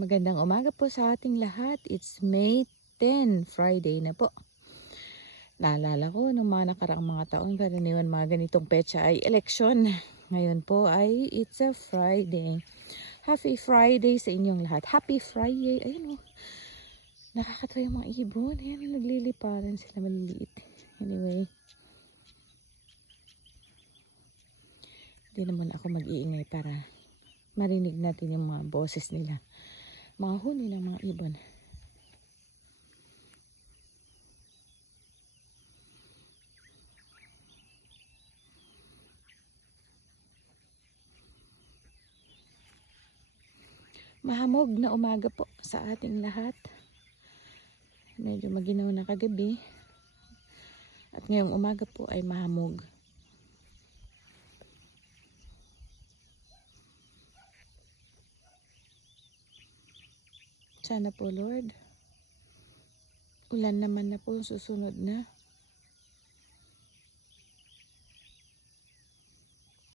Magandang umaga po sa ating lahat. It's May 10, Friday na po. Naalala ko nung mga nakaraang mga taon, karaniwan mga ganitong petsa ay eleksyon. Ngayon po ay it's a Friday. Happy Friday sa inyong lahat. Happy Friday. Ayun o. Nakakatawa yung mga ibon. Ayan, nagliliparan sila maliliit. Anyway. Hindi naman ako mag-iingay para marinig natin yung mga boses nila. Mga huni ng mga ibon. Mahamog na umaga po sa ating lahat. Medyo maginaw na kagabi. At ngayong umaga po ay mahamog. Sana po Lord. Ulan naman na po, susunod na.